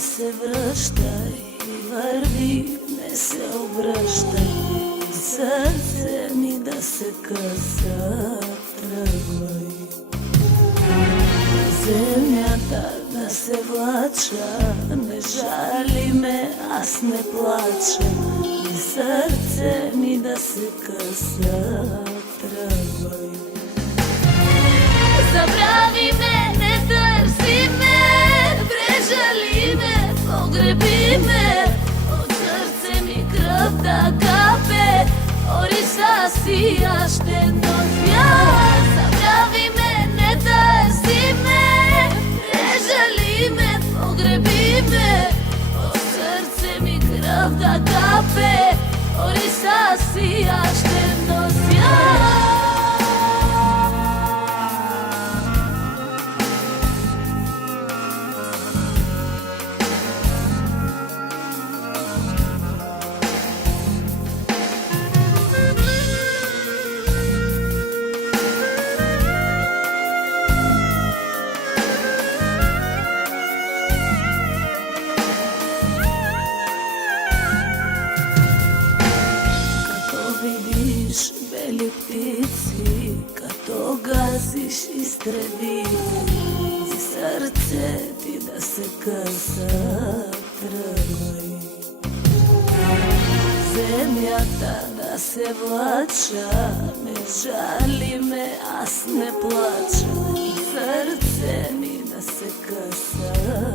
се връщай, върви, не се обръщай, сърце ми да се къса, тръгвай. Земята да се влача, не жали ме, аз не плача, и сърце ми да се къса, тръгвай. Забрави ме, не търси ме, прежали ме, погреби ме, от сърце ми кръв да капе, ориса си аз ще нося. Забрави ме, не търси ме, прежали ме, погреби ме, от сърце ми кръв да капе, ориса си аз ще нося. Бели птици, като газиш изстрелите, и сърце ти да се къса, тръгвай. Земята да се влача, не жали ме, аз не плача, и сърце ми да се къса.